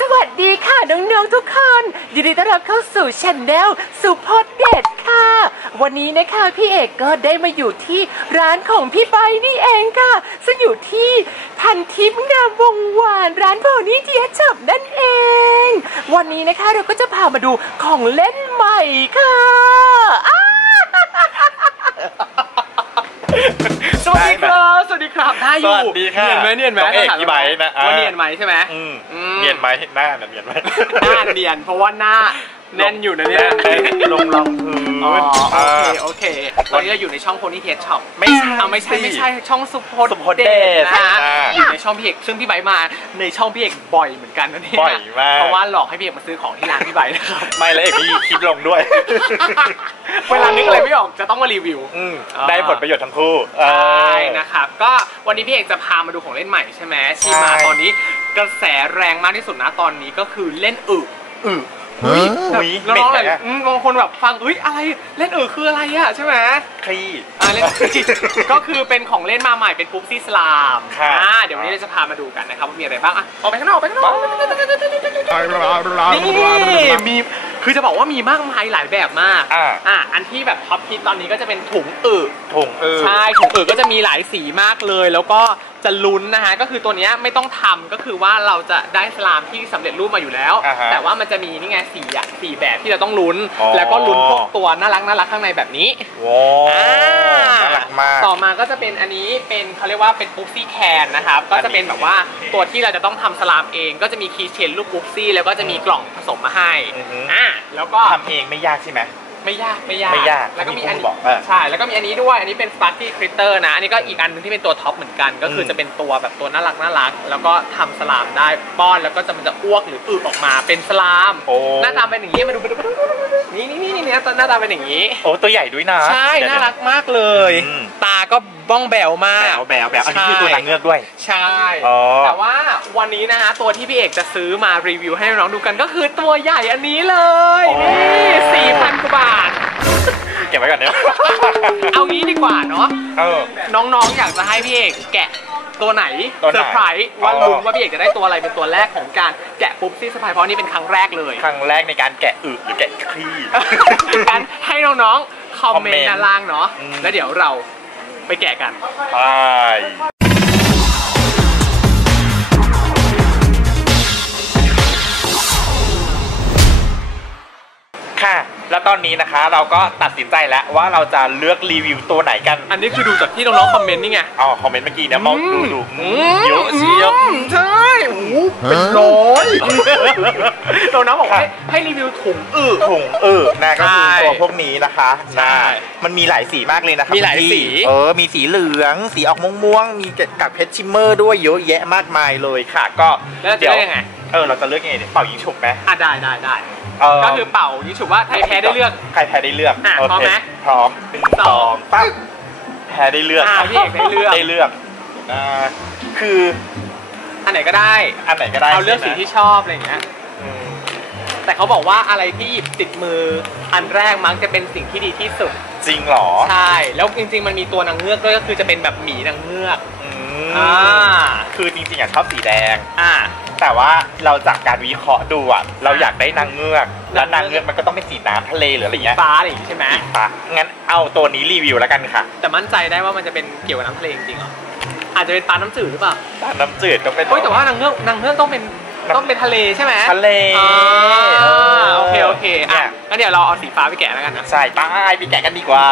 สวัสดีค่ะน้องๆทุกคนยินดีต้อนรับเข้าสู่ช anel สุพจน์เด็ดค่ะ วันนี้นะคะพี่เอกก็ได้มาอยู่ที่ร้านของพี่ใบนี่เองค่ะ ซึ่งอยู่ที่พันทิพย์งามวงวานร้านโพนี่เทียช็อปนั่นเอง วันนี้นะคะเราก็จะพามาดูของเล่นใหม่ค่ะ ครับสวัสดีครับได้อยู่สวัสดีค่ะเนียนไหมเนียนไหมน้องเอกพี่ไบร์ทนะอ่าว่าเนียนไหมใช่ไหมอืมอืมเนียนไหมหน้าน่ะเนียนไหมหน้าเนียนเพราะว่าหน้า แน่นอยู่นะเนี่ยแน่นลงรองพื้นอ๋อโอเคาโอเคตอนนี้เราอยู่ในช่องโพนี่เทสช็อปไม่ใช่เอาไม่ใช่ไม่ใช่ช่องสุพจน์สุพจน์เดเดชชนะฮะอ่าอยู่ในช่องพี่เอกซึ่งพี่ไบร์ทมาในช่องพี่เอกบ่อยเหมือนกันนะเนี่ยบ่อยมากเพราะว่าหลอกให้พี่เอกมาซื้อของที่ร้านพี่ไบร์ทนะครับไม่แล้วเอกมีคลิปลงด้วยเวลานึกอะไรไม่ออกจะต้องมารีวิวอืมอ่าได้ผลประโยชน์ทั้งคู่ใช่เออนะครับก็วันนี้พี่เอกจะพามาดูของเล่นใหม่ใช่ไหมที่มาใช่ตอนนี้กระแสแรงมากที่สุดนะตอนนี้ก็คือเล่นอึอื ออุ้ยอุ๊ยแล้วน้องเหม็อะนไรไหมอะ อืมบางคนแบบฟังเอ้ยอะไรเล่นอึคืออะไรอะใช่ไหมคลี่ อ่าเล่น ก็คือเป็นของเล่นมาใหม่เป็นปุ๊บซี่สลามครับ อ่าเดี๋ยววันนี้เราจะพามาดูกันนะครับว่ามีอะไรบ้างอะออกไปข้างนอกออกไปข้างนอกนี่มีคือจะบอกว่ามีมากมายหลายแบบมากอ่า อะอันที่แบบท็อปฮิตตอนนี้ก็จะเป็นถุงอึ ถุงเออ ใช่ถุงอึก็จะมีหลายสีมากเลย แล้วก็จะลุ้นนะฮะก็คือตัวเนี้ยไม่ต้องทำก็คือว่าเราจะได้สลามที่สำเร็จรูปมาอยู่แล้ว อ่าฮะแต่ว่ามันจะมีนี่ไงสี่อย่างสี่แบบที่เราต้องลุ้น อ๋อ แล้วก็ลุ้นพวกตัวน่ารักน่ารักข้างในแบบนี้ว้าอ่าน่ารักมาก ต่อมาก็จะเป็นอันนี้เป็นเขาเรียกว่าเป็นปุ๊บซี่แคนนะครับก็จะเป็นแบบว่าตัวที่เราจะต้องทำสลามเองก็จะมีคีย์เชนรูปปุ๊บซี่แล้วก็จะมีกล่องผสมมาให้อือฮึ อ่าแล้วก็ ทำเองไม่ยากใช่ไหม ไม่ยากไม่ยากไม่ยากแล้วก็มีอัอันนนี้นี้ผมบอกเออใช่แล้วก็มีอันนี้ด้วยอันนี้เป็น Sparky Critter นะอันนี้ก็อีกอันหนึงที่เป็นตัวท็อปเหมือนกัน ก็คืออมจะเป็นตัวแบบตัวน่ารักน่ารัก แล้วก็ทำสลามได้ป้อนแล้วก็จะมันจะอ้วกหรืออึออกมาเป็นสลามโอ้หน้าตาเป็นอย่างนี้มาดูมาดูมาดูนี่นี่นี่นี่หน้าตาเป็นอย่างนี้ โอ้ตัวใหญ่ด้วยนะใช่เดี๋ยวน่ารักมากเลยอืมตาก็ บ้องแบวมากแบวแบวแบวอันนี้คือตัวนางเงือกด้วย ใช่อ๋อแต่ว่าวันนี้นะฮะตัวที่พี่เอกจะซื้อมารีวิวให้น้องๆดูกันก็คือตัวใหญ่อันนี้เลยโอ้นี่สี่พันกว่าบาทเก็บไว้ก่อนเนี่ยเอางี้ดีกว่าเนาะเออน้องๆอยากจะให้พี่เอกแกะตัวไหนตัวไหนเซอร์ไพรส์ว่าอ๋อลุ้นว่าพี่เอกจะได้ตัวอะไรเป็นตัวแรกของการแกะปุ๊บซี่เซอร์ไพรส์เพราะนี่เป็นครั้งแรกเลย ครั้งแรกในการแกะอึหรือแกะคลี่การให้น้องๆคอมเมนคอมเมนต์ต์ด้านล่างเนาะอืมแล้วเดี๋ยวเรา ไปแกะกันใช่ค่ะ แล้วตอนนี้นะคะเราก็ตัดสินใจแล้วว่าเราจะเลือกรีวิวตัวไหนกัน อันนี้คือดูจากที่น้องๆคอมเมนต์นี่ไง อ๋อ คอมเมนต์เมื่อกี้เนี่ยมองดูดูอืเยอะเชียวอืมใช่โอ้โห เป็นร้อยน้องๆบอกว่าให้ให้รีวิวถุงอึถุงเออนะก็คือใช่ตัวพวกนี้นะคะใช่นะมันมีหลายสีมากเลยนะคะมีหลายคุณพี่สีเออมีสีเหลือง สีออกม่วงๆมีกับเพชรชิมเมอร์ด้วยเยอะแยะมากมายเลยค่ะ ก็แล้วจะเดี๋ยวได้ยังไงเออเราจะเลือกยังไงเนี่ยเป่ายิงฉุบไหมอะได้ได้ได้เออก็คือเป่ายิงฉุบว่าใครแพ้ได้เลือกใครแพ้ได้เลือกอะโอพร้อมเคไหมพร้อมหนึ่งสสอองงปั๊บแพ้ได้เลือกอะพี่เอกได้เลือกได้เลือกอ่าคือ อันไหนก็ได้ อันไหนก็ได้เอาเลือกสีใช่ไหมที่ชอบอะไรอย่างเงี้ย อืมแต่เขาบอกว่าอะไรที่หยิบติดมืออันแรกมักจะเป็นสิ่งที่ดีที่สุด จริงเหรอใช่ แล้วจริง ๆ มันมีตัวนางเงือกด้วยก็คือจะเป็นแบบหมีนางเงือกอืมอ่าคือจริงๆอะชอบสีแดง อ่า แต่ว่าเราจากการวิเคราะห์ดูอะเราอยากได้นางเงือก แล้วนางนางเงืเงืออกกมันก็ต้องเป็นสีน้ำทะเลหรืออะไรเงี้ยฟ้าอะไรอย่างงี้ใช่ไหมปะงั้นเอาตัวนี้รีวิวแล้วกันค่ะ แต่มั่นใจได้ว่ามันจะเป็นเกี่ยวกับน้ำทะเลจริงๆเหรอ อาจจะเป็นปลาน้ำจืดหรือเปล่าน้ำจืดก็เป็นเฮ้ยแต่ว่านางเงือกนางเงือกต้องเป็นต้องเป็นทะเลใช่ไหมทะเลอ่าเออโอเคโอเคอะเนี่ยงั้นเดี๋ยวเราเอาสีฟ้าไปแกะแล้วกันนะใช่ไป้ายไปแกะกันดีกว่า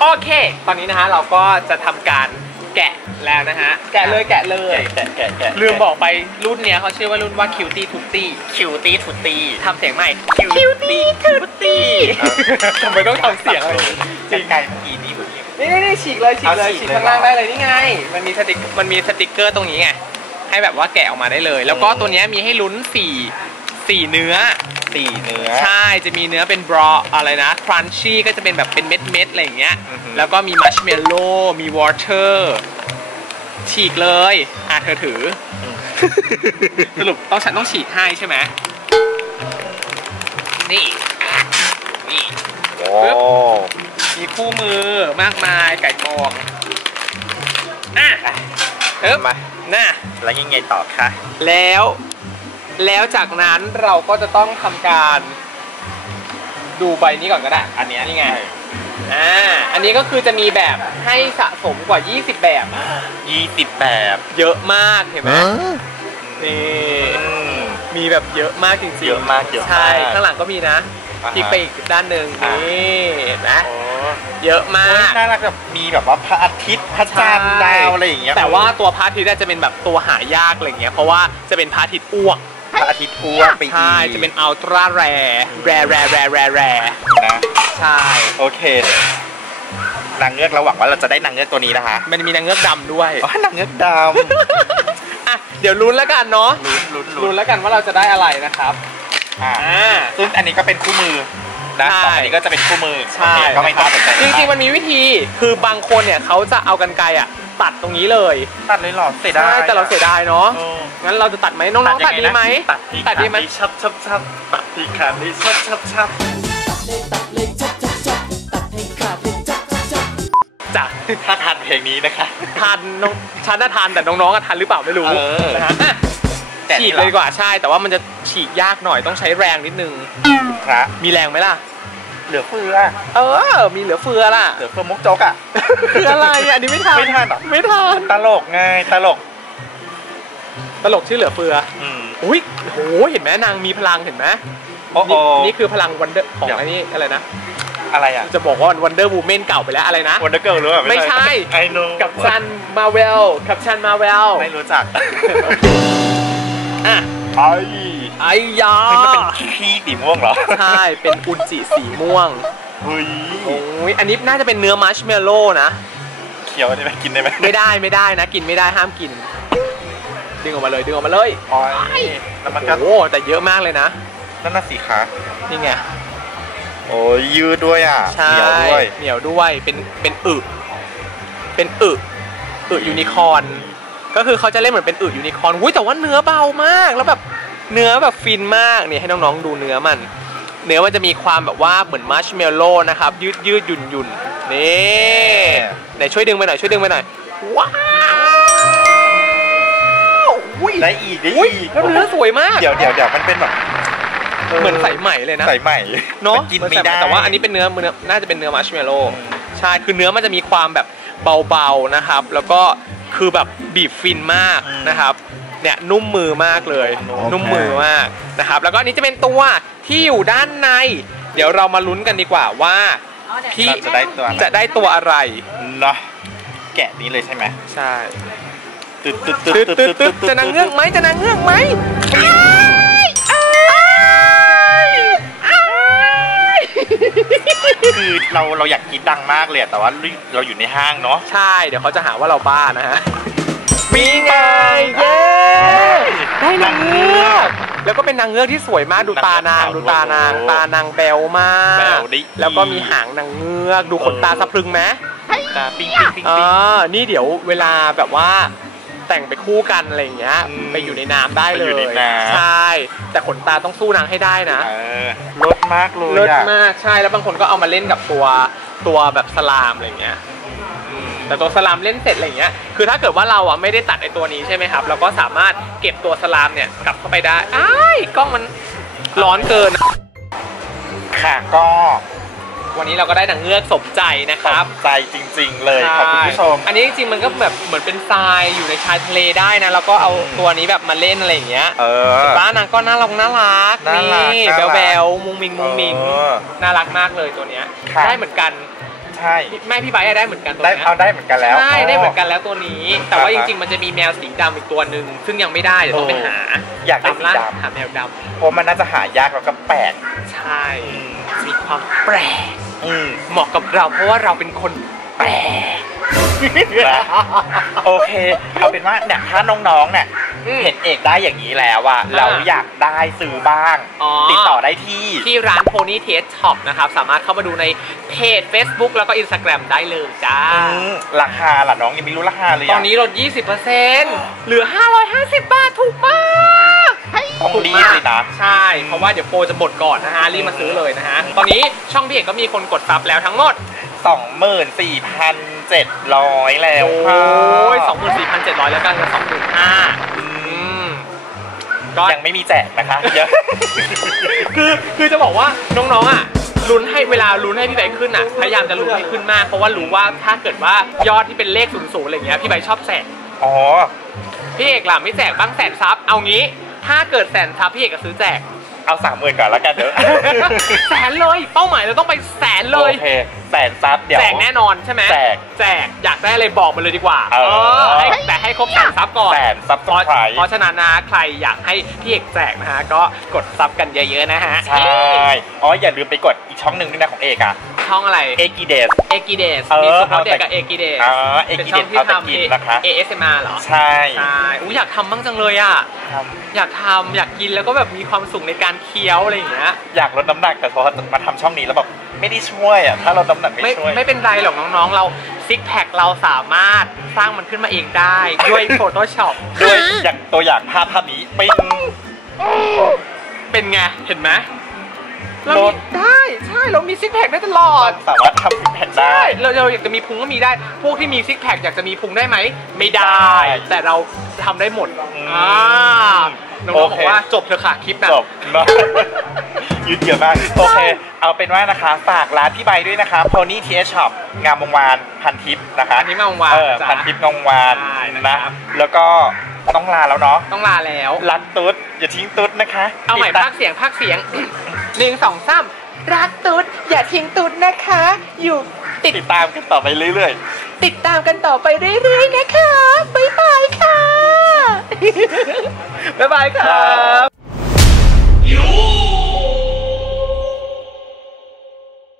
โอเค ตอนนี้นะฮะเราก็จะทำการแกะแล้วนะฮะ แกะเลยแกะเลยแกะแกะแกะลืมบอกไปรุ่นเนี้ยเขาชื่อว่ารุ่นว่า Cutie Tutti คิวตี้ทุตตี้ทำเสียงใหม่ Cutie Tutti ทำไมต้องทำเสียงอะไรอย่างงี้จริงไก่เมื่อกี้นี้เมื่อกี้ นี่นี่นี่ฉีกเลยฉีกเลยเอาฉีฉีกกเลย ข้างล่างเหรอได้เลยนี่ไง มันมีสติกมันมีสติกเกอร์ตรงนี้ไงให้แบบว่าแกะออกมาได้เลย แล้วก็อืมตัวเนี้ยมีให้ลุ้นสี่สี่เนื้อ สี่เนื้อ ใช่ จะมีเนื้อเป็นบรออะไรนะ ครันชี่ก็จะเป็นแบบเป็นเม็ดเม็ดๆอะไรอย่างเงี้ย อือหือแล้วก็มีมัชเมลโล่มีวอเตอร์ฉีกเลย อะเธอถือ สรุปต้องฉันต้องฉีกให้ใช่ไหม คู่มือมากมายไก่กองอะอะปึ๊บมาน่ะแล้วยังไงต่อคะแล้ว แล้วจากนั้นเราก็จะต้องทำการ ดูใบนี้ก่อนก็ได้ อันเนี้ยนี่ไงอ่าอันนี้ก็คือจะมีแบบให้สะสมกว่า 20 แบบยี่สิบแบบ เยอะมากเห็นไหมนี่อืมมีแบบเยอะมากจริงๆเยอะมากเยอะมากใช่ ข้างหลังก็มีนะ อ่าฮะ พลิกไปอีกด้านหนึ่งอ่านี่เห็นไหมโอ้เยอะมาโอ้ยก น่ารักแบบมีแบบว่าพระอาทิตย์พระจันทร์ใช่ดาวอะไรอย่างเงี้ยแต่ว่าตัวพระอาทิตย์เนี่ยจะเป็นแบบตัวหายากอะไรเงี้ยเพราะว่าจะเป็นพระอาทิตย์อ้วกพระอาทิตย์อ้วกไปอีกใช่จะเป็นอัลตร้าแรแรแรแรแรแรนะ ใช่ โอเคนางเงือกเราหวังว่าเราจะได้นางเงือกตัวนี้นะคะมันมีนางเงือกดำด้วยอ๋อนางเงือกดอะเดี๋ยวลุ้นแล้วกันเนาะำลุ้นลุ้นลุ้ลุ้นนแล้วกันว่าเราจะได้อะไรนะครับ อ่าอ่าซึ่งอันนี้ก็เป็นคู่มือนะใช่สองอันนี้ก็จะเป็นคู่มือใช่โอเคก็ไม่ต้องสนใจจริงๆมันมีวิธีคือบางคนเนี่ยเขาจะเอากันไกรอะตัดตรงนี้เลย ตัดเลยเหรอเสียดายใช่แต่เราเสียดายเนาะเอองั้นเราจะตัดไหมน้องๆตัดดีไหมตัดที่ตัดดีไหมขาชับชับชับตัดที่ขาดีชับชับชับจ้ะถ้าทันเพลงนี้นะคะทันน้องฉันน่ะทันแต่น้องๆอะทันหรือเปล่าไม่รู้เออนะฮะอะ แต่ฉีนี่กหรอ เลยดีกว่าใช่ แต่ว่ามันจะฉีกยากหน่อยต้องใช้แรงนิดนึง พระมีแรงไหมล่ะ เหลือเฟือเออ มีเหลือเฟือล่ะ เหลือเฟือมุกโจกอะ คืออะไรอะอันนี้ไม่ทันไม่ทันเหรอ ไม่ทันตลกไงตลก ตลกชื่อเหลือเฟือ อืม อุ้ยโหเห็นไหมนางมีพลังเห็นไหมโอ้โห นี่นี่คือพลังวันเดอร์ของเดี๋ยวไอ้นี่อะไรนะ อะไรอะจะบอกว่าวันเดอร์วูแมนเก่าไปแล้วอะไรนะ วันเดอร์เกิร์ลหรือเปล่าไม่ใช่ ไอ้นูกับชันมาเวลกับชันมาเวล ไม่รู้จักอะ ไอ้ไอ้ยาเฮ้ยมันเป็นขี้สีม่วงเหรอ ใช่ เป็นอุนจิสีม่วงเฮ้ยโอ้ยอันนี้น่าจะเป็นเนื้อมัชเมลโล่นะ เคี้ยวได้ไหมกินได้ไหมไม่ได้ไม่ได้นะ กินไม่ได้ห้ามกิน ดึงออกมาเลยดึงออกมาเลยอ๋อแล้วมันก็โอ้แต่เยอะมากเลยนะ นั่นน่ะสิคะนี่ไง โอ้ยยืดด้วยอะ ใช่ เหนียวด้วย เหนียวด้วย เป็น เป็นอึ เป็นอึ อึยูนิคอร์น ก็คือเขาจะเล่นเหมือนเป็นอึยูนิคอร์นอุ้ยแต่ว่าเนื้อเบามาก แล้วแบบเนื้อแบบฟินมากนี่ให้น้องๆดูเนื้อมัน เนื้อมันจะมีความแบบว่าเหมือนมัชเมลโล่นะครับยืดยืดหยุ่นหยุ่นนี่ไหนช่วยดึงไปหน่อยช่วยดึงไปหน่อยว้าวอุ้ยได้อีกได้อุ้ยอีกแล้วเนื้อสวยมากเดี๋ยวเดี๋ยวเดี๋ยวมันเป็นแบบเหมือนใสใหม่เลยนะใส่ใหม่เนาะมักินไม่ได้แต่ว่าอันนี้เป็นเนื้อเนื้อน่าจะเป็นเนื้อมัชเมลโล่อืมใช่คือเนื้อมันจะมีความแบบเบาๆนะครับ แล้วก็ คือแบบบีบฟินมากนะครับเนี่ยนุ่มมือมากเลย นุ่มมือมากนะครับ แล้วก็อันนี้จะเป็นตัวที่อยู่ด้านใน เดี๋ยวเรามาลุ้นกันดีกว่าว่าพี่เราจะได้ตัวอะไรจะได้ตัวอะไรเนาะแกะนี้เลยใช่ไหมใช่ตึ๊ดตึ๊ดตึ๊ดตึ๊ดตึ๊ดจะนางเงือกไหมจะนางเงือกไหม คือเราเราอยากกินดังมากเลยอะแต่ว่าเราอยู่ในห้างเนาะใช่ เดี๋ยวเขาจะหาว่าเราบ้านะฮะ มีไงเย้ได้นางเงือกแล้วก็เป็นนางเงือกที่สวยมากดูตานางดูตานางตานางแบวมากแบวได้อีก แล้วก็มีหางนางเงือกดูขนตาสะพรึงไหม ตาปิ้งปิ้งปิ้งอ่ปิ้งานี่เดี๋ยวเวลาแบบว่า แต่งไปคู่กันอะไรอย่างเงี้ยอืมไปอยู่ในน้ำได้เลไปอยู่ยในน้ำ ใช่แต่ขนตาต้องสู้นางให้ได้นะ เออรสมากเลยเลิศอะมากใช่แล้วบางคนก็เอามาเล่นกับตัวตัวแบบสลามอะไรเงี้ยอืม แต่ตัวสลามเล่นเสร็จอะไรเงี้ยคือถ้าเกิดว่าเราอะไม่ได้ตัดไอตัวนี้ใช่ไหมครับ เราก็สามารถเก็บตัวสลามเนี่ยกลับเข้าไปได้อ้ายกล้องมันร้อนเกิน ค่ะก็ วันนี้เราก็ได้หนังเงือกสมใจนะครับใจจริง ๆ เลยขอบคุณผู้ชม อันนี้จริงๆมันก็แบบเหมือนเป็นทรายอยู่ในชายทะเลได้นะแล้วก็เอาอืมตัวนี้แบบมาเล่นอะไรอย่างเงี้ยเออบ้านนางก็น่ารักน่ารักน่ารักนี่น่ารักแบวๆมุงมิงมุงมิงเออน่ารักมากเลยตัวเนี้ยครับได้เหมือนกันใช่แม่พี่ไบร์ทอะได้เหมือนกันตัวได้เนี้ยเอาได้เหมือนกันแล้วใช่ได้เหมือนกันแล้วตัวนี้ แต่ว่าคจรับริงๆ มันจะมีแมวสีดำอีกตัวหนึ่งซึ่งยังไม่ได้เดี๋ยวต้องไปหา อยากได้ตามสีล่าดำหาแมวดเพราะมันน่าจะหายากแล้วก็แปลกำใช่ มีความแปลกอืม เหมาะกับเราเพราะว่าเราเป็นคนแปลกนะโอเคเอาเป็นว่าเนี่ยถ้าน้องๆเนี่ยอืมเห็นเอกได้อย่างนี้แล้วอะอ่าเราอยากได้ซื้อบ้างอ๋อติดต่อได้ที่ที่ร้าน Pony t a s t Shop นะครับ สามารถเข้ามาดูในเพจ Facebook แล้วก็ Instagram ได้เลยจ้าอืมราคาล่ะน้องยังไม่รู้ราคาเลยะตอนนี้ลด 20%เหลือ 550 บาทถูกมาก ต้องรีบเลยนะใช่ เพราะว่าเดี๋ยวโปรจะหมดก่อนนะฮะรีบมาซื้อเลยนะฮะตอนนี้ช่องพี่เอกก็มีคนกดซับแล้วทั้งหมด 24,700 แล้วโอ้ค่ะยสองหมื่นสี่พันเจ็ดร้อยแล้วกันสองหมื่นห้าอือืมมก็ยังไม่มีแจกนะคะเดี๋ยวคือคือจะบอกว่าน้องๆอะลุ้นให้เวลาลุ้นให้พี่ใบขึ้นอะพยายามจะลุ้นให้ขึ้นมาก เพราะว่ารู้ว่าถ้าเกิดว่ายอดที่เป็นเลขศูนย์ศูนย์อะไรเงี้ยพี่ใบชอบแสนอ๋อพี่เอกล่ะไม่แจกบ้างแสนซับเอางี้ ถ้าเกิดแสนซับพี่เอกก็ซื้อแจก เอาสามหมื่นก่อนแล้วกันเด้อแสนเลยเป้าหมายเราต้องไปแสนเลย โอเคแสนซับเดี๋ยว แจกแน่นอนใช่ไหมแจกแจกอยากได้อะไรบอกมาเลยดีกว่าเออ ให้แต่ให้ครบแสนซับก่อนแสนซับเพสราะไครเพราะฉะนั้นนะใครอยากให้พี่เอกแจกนะฮะก็กดซับกันเยอะๆนะฮะ ใช่อ๋ออย่าลืมไปกดอีกช่องหนึ่งด้วยนะของเอกอะ ช่องอะไร เอกิเดส เอกิเดสเออมีซุปเปอเอาร์เดแต่กับเอกิเดสอ๋อเป็น Ekides ช่องที่เอาแต่ทำกินนะคะ ASMR เหรอ ใช่ใช่อุ๊ยอยากทำบ้างจังเลยอะทอยากทำอยากกินแล้วก็แบบมีความสุขในการเคี้ยวอะไรอย่างเงี้ยำอยากลดน้ำหนักแต่พอมาทำช่องนี้แล้วแบบไม่ได้ช่วยอะถ้าลดน้ำหนักไม่ไม่ช่วย ไม่เป็นไรหรอกน้องๆ เราซิกแพคเราสามารถสร้างมันขึ้นมาเองได้ ด้วย Photoshop ด้วยอย่างตัวอย่างภาพภาพนี้ปิ้งเป็นไง เห็นไหม เราลมีดได้ใช่เรามีซิกแพคได้ตลอด สามารถทำซิกแพคได้ ใช่เราเราอยากจะมีพุงก็มีได้ พวกที่มีซิกแพคอยากจะมีพุงได้ไหม ไม่ได้ได้แต่เราทำได้หมดอืมอ่าน้องโอๆบเคอกว่าจบเถอะค่ะคลิปนะจบเนอะยืดเยอะมาก โอเค เอาเป็นว่านะคะ ฝากร้านพี่ใบด้วยนะคะ Pony t h Shop งามวงวานพันทิพย์นะคะอันนี้มาวางเออจ้ะพันทิพย์งามวงวานใช่นะนะครับแล้วก็ต้องลาแล้วเนาะต้องลาแล้ว รักตุ๊ด อย่าทิ้งตุ๊ดนะคะเอาใหม่ติดตภาคเสียงภาคเสียง หนึ่งสองสามรักตุ๊ดอย่าทิ้งตุ๊ดนะคะ อยู่ติดติดตามกันต่อไปเรื่อยติดตามกันต่อไปเรื่อยๆนะคะบ๊ายบายค่ะ บ๊ายบายครับ